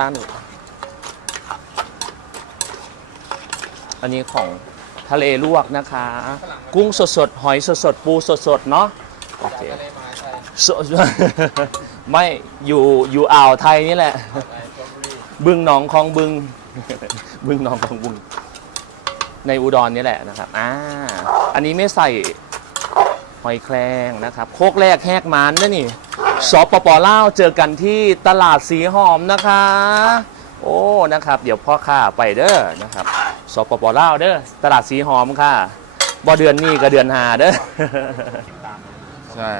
ตั้นอันนี้ของทะเลลวกนะคะ กุ้งสดสดๆหอยสดสดๆปูสดสดๆเนาะโอเคสดไม่อยู่อยู่อ่าวไทยนี่แหละ บึงหนองคลองบึง บึงหนองคลองบึง ในอุดรนี่แหละนะครับอ่าอันนี้ไม่ใส่หอยแครงนะครับ โคกแรกแหกมันนะนี่ สปปลาวเจอกันที่ตลาดสีหอมนะคะ โอ้นะครับ เดี๋ยวพ่อข้าไปเด้อนะครับสปปลาวเด้อตลาดสีหอมค่ะบ่เดือนนี้ก็เดือนหาเด้อใช่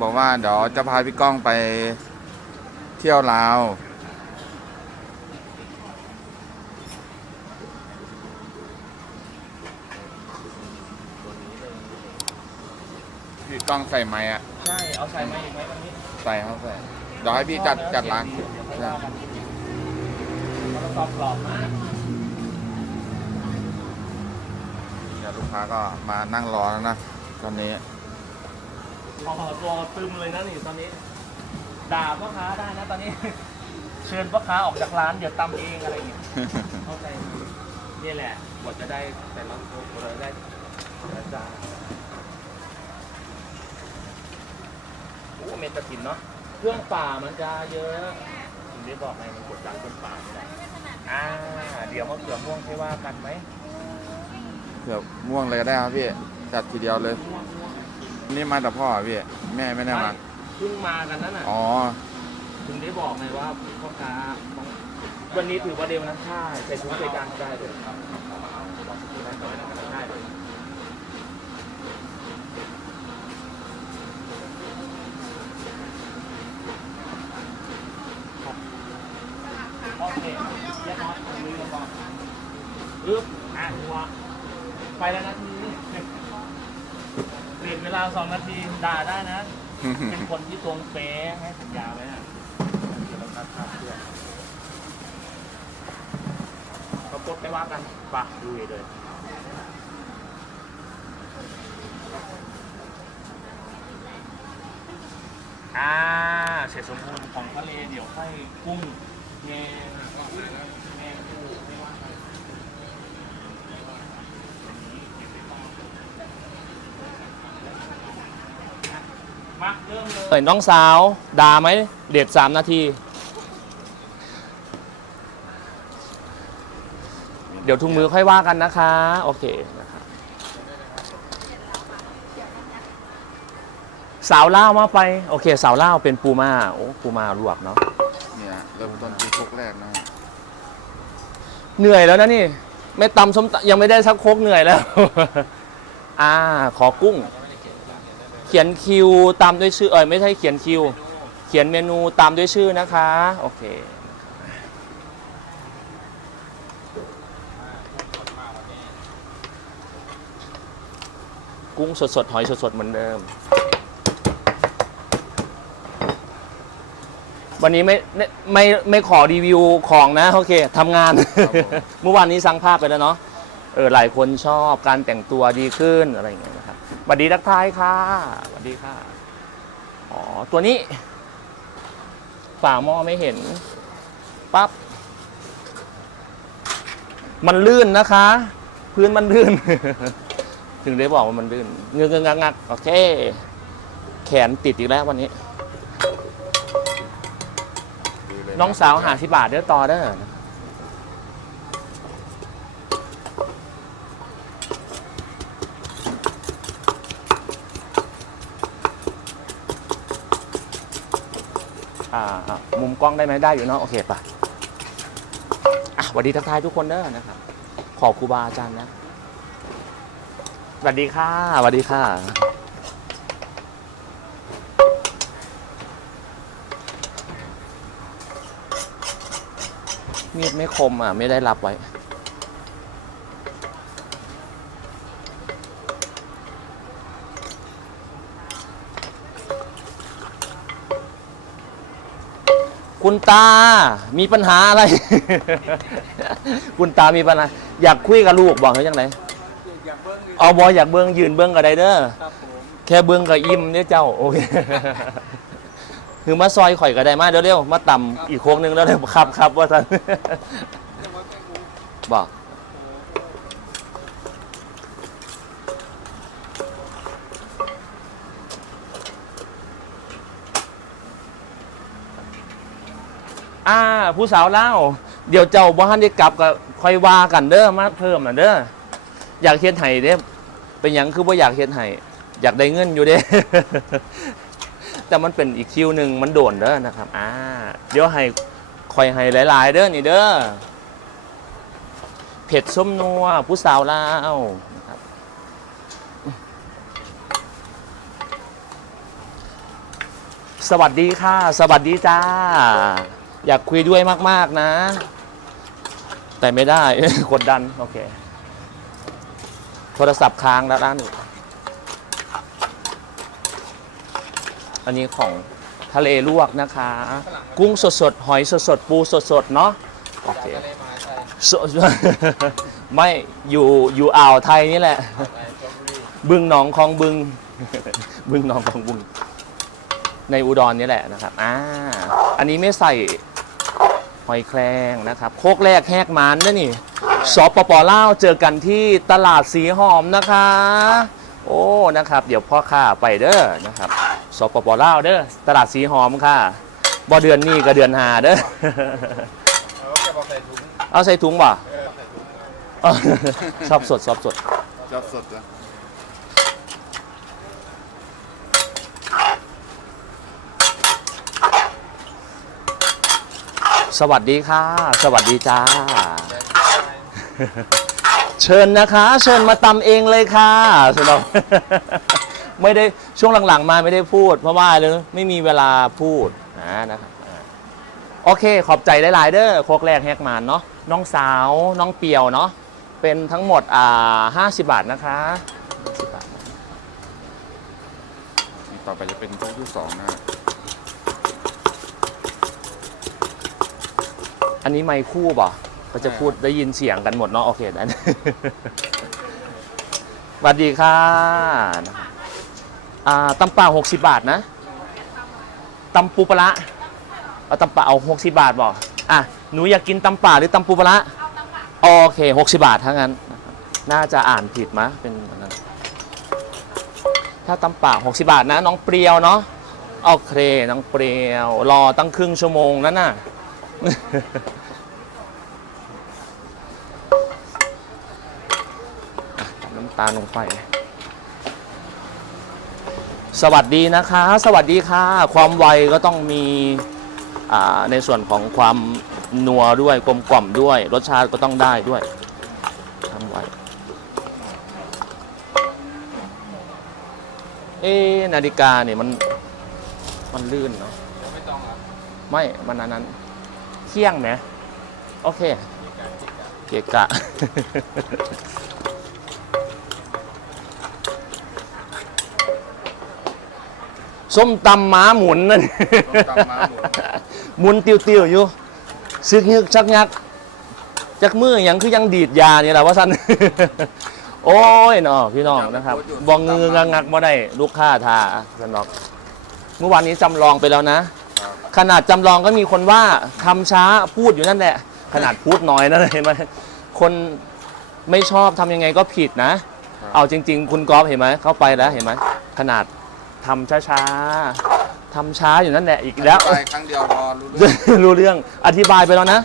บอกว่าเดี๋ยวจะพาพี่ก้องไปเที่ยวลาว พี่ก้องใส่ไหมค์อะใช่ เอาใส่มาอีกไหมวันนี้ใส่เขาใส่เดี๋ยวให้พี่จัดจัดร้านใช่มันกรอบกรอบมากเดี๋ยวลูกค้าก็มานั่งรอแล้วนะตอนนี้พอตัวตึมเลยนะนี่ตอนนี้ ด่าพ่อค้าได้นะตอนนี้ เชิญพ่อค้าออกจากร้านเดี๋ยวตำเองอะไรอย่างเงี้ยเข้าใจนี่แหละกว่าจะได้แต่ละตัวกว่าจะได้แต่ละจานโเมนกระถินเนาะเครื่องป่ามันจะเยอะถึงได้บอกไงมันกดดันเครื่องป่าไม่ได้อ่าเดี๋ยวมะเขือม่วงใช่ว่ากันไหมเผื่อม่วงเลยก็ได้ครับพี่จัดทีเดียวเลยม่วงม่วงนี่มาแต่พ่อเหรอพี่แม่ไม่ได้มาเพิ่งมากันนั่นน่ะอ๋อถึงได้บอกไงว่าพ่อค้าวันนี้ถือว่าเร็วนะใช่ใส่ถุงใส่จานได้เลยได้เลย โอึ๊บอะหัวไปแล้วนาทีเปลี่ยนเวลาสองนาทีด่าได้นะ เป็นคนที่ตรงเป๊ะให้สัญญาไว้นะเดี๋ยวเราคัดค่าเพื่อนเขาปดไม่ว่ากันปะดูเลยอ่าเสร็จสมบูรณ์ของทะเลเดี๋ยวค่อยกุ้งแงงปูไม่ว่ากัน เห็นน้องสาวด่าไหมเด็ดสามนาที เดี๋ยวทุงมือค่อยว่ากันนะคะ โอเคนะครับ สาวเล่าวมาไป โอเค สาวเล่าวเป็นปูมาโอ้ปูมาลวกเนาะเนี่ยเริ่มต้นที่ครกแรกนะเหนื่อยแล้วนะนี่ ไม่ตำส้มตำยังไม่ได้สักโคกเหนื่อยแล้ว อ่า ขอกุ้ง เขียนคิวตามด้วยชื่อเอยไม่ใช่เขียนคิว เขียนเมนูตามด้วยชื่อนะคะ โอเคกุ้งสดสดๆหอยสดสดๆเหมือนเดิม วันนี้ไม่ไม่ไม่ไม่ขอรีวิวของนะโอเคทำงาน เมื่อวานนี้สั่งภาพไปแล้วเนาะเออหลายคนชอบการแต่งตัวดีขึ้นอะไรอย่างเงี้ยนะครับสวัสดีทักทายค่ะสวัสดีค่ะอ๋อตัวนี้ ฝาหม้อไม่เห็นปั๊บมันลื่นนะคะ พื้นมันลื่น ถึงได้บอกว่ามันลื่นเงื้อๆงักๆโอเค แขนติดอีกแล้ววันนี้ ดีเลยะ น้องสาวหาสิบาทเด้อต่อเด้ออ่าอะมุมกล้องได้ไหมได้อยู่เนาะโอเคปะอะสวัสดีทักทายทุกคนเด้อนะครับ ขอบครูบาอาจารย์นะสวัสดีค่ะสวัสดีค่ะ มีดไม่คมอะ ไม่ได้รับไว้ คุณตา มีปัญหาอะไร คุณตามีปัญหา อยากคุยกับลูกบอกเขาจังไงเอาบออยากเบิ้งยืนเบิ้งกับไดเด้อครับผมแค่เบิ้งกับอิ่มเนี่ยเจ้า โอเค คือมาซอยข่อยก็ได้มาเร็วๆมาต่ำอีกโค้งหนึงแล้วเร็วครับครับว่าท่าน บอกอ่าผู้สาวเล่า เดี๋ยวเจ้าบ้านได้กลับก็ค่อยว่ากันเด้อมาเพิ่มน่ะเด้ออยากเฮ็ดไห้เด้เป็นหยังคือว่าอยากเฮ็ดไห้อยากได้เงินอยู่เด้ แต่มันเป็นอีกคิวหนึ่งมันโดนเด้อนะครับอ่าเดี๋ยวให้คอยให้หลาย ๆ เด้อนี่เด้อเผ็ดส้มนัวผู้สาวลาวนะครับสวัสดีค่ะ สวัสดีจ้า อยากคุยด้วยมาก ๆ นะ แต่ไม่ได้ กดดัน โอเค โทรศัพท์ค้างแล้วด้านนี้ อันนี้ของทะเลลวกนะคะ กุ้งสดๆหอยสดๆปูสดๆเนาะโอเคทะเลมาไม่อยู่อยู่อ่าวไทยนี่แหละ บึงหนองคลองบึง บึงหนองคลองบึง ในอุดรนี่แหละนะครับอ่าอันนี้ไม่ใส่หอยแครงนะครับ โคกแรกแหกมันนะนี่สปปล่าวเจอกันที่ตลาดสีหอมนะคะ โอ้นะครับ เดี๋ยวพ่อข้าไปเด้อนะครับ ปปลาวเด้อตลาดสีหอมค่ะบ่เดือนนี้ก็เดือนหาเด้อเออจะบอกใส่ถุงเอาใส่ถุงบ่เออใส่ถุงอ๋อชอบสดชอบสดจอบสดนะสวัสดีค่ะ สวัสดีจ้าแต่ที่ได้เชิญนะคะ เชิญมาตำเองเลยค่ะสำหรับ ไม่ได้ช่วงหลังๆ มาไม่ได้พูด เพราะว่าเลยไม่มีเวลาพูดนะนะครับอ่าโอเค ขอบใจหลายๆเด้อโคกแรกแฮกมานเนาะน้องสาวน้องเปียวเนาะเป็นทั้งหมดอ่าห้าสิบบาทนะคะ50บาท นี่ต่อไปจะเป็นช่วงที่สองนะอันนี้ไม่คู่ป่ะก็จะพูดได้ยินเสียงกันหมดเนาะโอเคได้สวัสดีค่ะ อ่าตำป่า60 บาทนะตำปูปลาร้าเอาตำป่าเอา 60 บาทบ่อะหนูอยากกินตำป่าหรือตำปูปลาร้าโอเค 60 บาททั้งนั้นนะครับน่าจะอ่านผิดมะเป็นอันนั้นถ้าตำป่า60 บาทนะ น้องเปรียวเนาะโอเคน้องเปรียว รอตั้งครึ่งชั่วโมงนั่นน่ะน้ำตาลลงไป สวัสดีนะคะ สวัสดีค่ะ ความไวก็ต้องมีในส่วนของความนัวด้วยกลมกล่อมด้วย รสชาติก็ต้องได้ด้วยทำไวเอ๊นาฬิกาเนี่ยมันมันลื่นเนาะไม่ต้องครับไม่มันอันนั้นเที่ยงไหมโอเค เกะกะ ส้มตำม้าหมุนนั่นต้มตำม้าหมูหมุนติวๆอยู่ซึกยึกชักยักจักมืออย่างคือยังดีดยานี่แหละว่าสันโอ้ยเนาะพี่น้องนะครับบองเงืองักมาได้ลูกค้าทาสนอก เมื่อวานนี้จำลองไปแล้วนะ ครับ ขนาดจำลองก็มีคนว่าทำช้าพูดอยู่นั่นแหละ ขนาดพูดน้อยนั่นเห็นไหมคนไม่ชอบทำยังไงก็ผิดนะ เอาจริง ๆ คุณกอล์ฟเห็นไหมเข้าไปแล้วเห็นไหมขนาด ทำช้าๆทำช้าอยู่นั่นแหละอีกแล้ว ไปครั้งเดียวพอรู้เรื่อง รู้เรื่องอธิบายไปแล้วนะ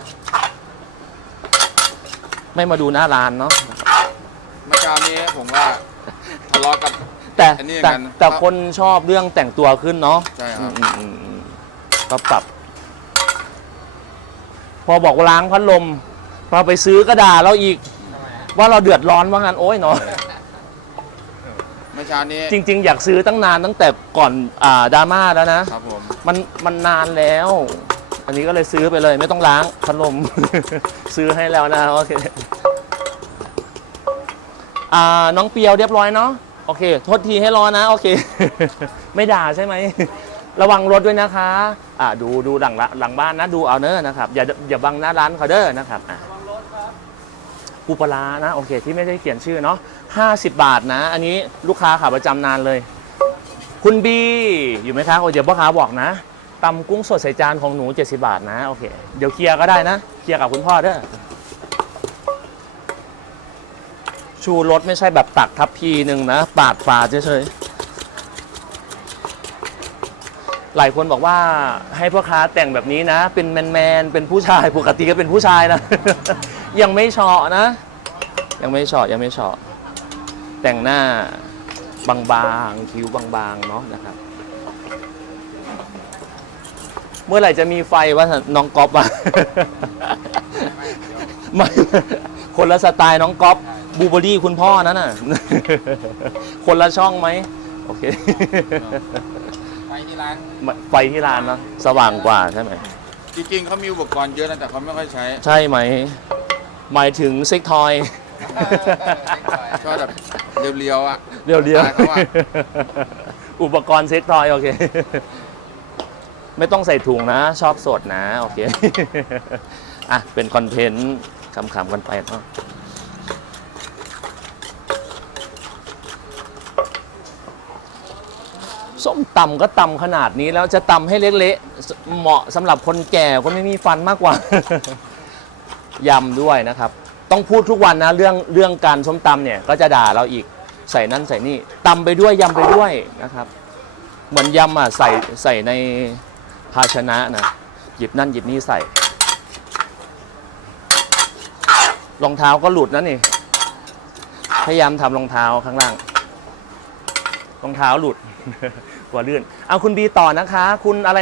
ไม่มาดูหน้าร้านเนาะเมื่อเช้านี้ผมว่าทะเลาะกับ แต่อันนี้แต่กันแต่ครับคนชอบเรื่องแต่งตัวขึ้นเนาะใช่ครับ อืมอืมอืมก็ปรับ พอบอกว่าล้างพัดลมพอไปซื้อก็ด่าเราอีกทำไมฮะว่าเราเดือดร้อนว่างั้นโอ้ยเนาะเมื่อเช้านี้จริง ๆ อยากซื้อตั้งนานตั้งแต่ก่อนอ่าดราม่าแล้วนะ ครับผมมันมันนานแล้ว อันนี้ก็เลยซื้อไปเลยไม่ต้องล้างพัดลม ซื้อให้แล้วนะโอเคอ่าน้องเปียวเรียบร้อยเนาะโอเค โทษทีให้รอนะ โอเค ไม่ด่าใช่ไหม ระวังรถด้วยนะคะ อ่าดูดูหลังละหลังบ้านนะดูเอาเนอะนะครับ อย่าอย่าบังหน้าร้านเขาเด้อนะครับอะ ปูปลาร้านะโอเคที่ไม่ได้เขียนชื่อเนาะ50 บาทนะ อันนี้ลูกค้าขาประจำนานเลย คุณบีอยู่ไหมคะโอ้เดี๋ยวพ่อค้าบอกนะตำกุ้งสดใส่จานของหนู 70 บาทนะโอเคเดี๋ยวเคลียร์ก็ได้นะ เคลียร์กับคุณพ่อเด้อชูรสไม่ใช่แบบตักทัพพีหนึ่งนะ ปาดฝาเฉยๆหลายคนบอกว่าให้พ่อค้าแต่งแบบนี้นะ เป็นแมนๆเป็นผู้ชายปกติก็เป็นผู้ชายนะ ยังไม่เฉาะนะ ยังไม่เฉาะยังไม่เฉาะแต่งหน้าบางๆคิ้วบางๆเนาะนะครับ เมื่อไหร่จะมีไฟว่าน้องก๊อฟอะไม่คนละสไตล์น้องก๊อฟบูเบอรี่คุณพ่อนั่นน่ะ คนละช่องไหมโอเคไปที่ร้านไฟที่ร้านเนาะสว่างกว่าใช่ไหมจริงๆเขามีอุปกรณ์เยอะนะแต่เขาไม่ค่อยใช้ ใช่ไหม หมายถึงเซ็กทอย ชอบแบบเรียวๆอะเรียวเรียวตายเขาอะอุปกรณ์เซ็กทอย โอเค ไม่ต้องใส่ถุงนะ ชอบสดนะ โอเค อะ เป็นคอนเทนต์ขำๆกันไปเนาะส้มตำก็ตำขนาดนี้แล้วจะตำให้เละๆเหมาะสำหรับคนแก่คนไม่มีฟันมากกว่า ยำด้วยนะครับ ต้องพูดทุกวันนะเรื่องเรื่องการส้มตำเนี่ยก็จะด่าเราอีกใส่นั่นใส่นี่ตำไปด้วยยำไปด้วยนะครับ เหมือนยำอะใส่ใส่ในภาชนะนะหยิบนั่นหยิบนี่ใส่รองเท้าก็หลุดนะนี่ พยายามทำรองเท้าข้างล่างรองเท้าหลุดกลัวลื่น เอาคุณบีต่อนะคะ คุณอะไร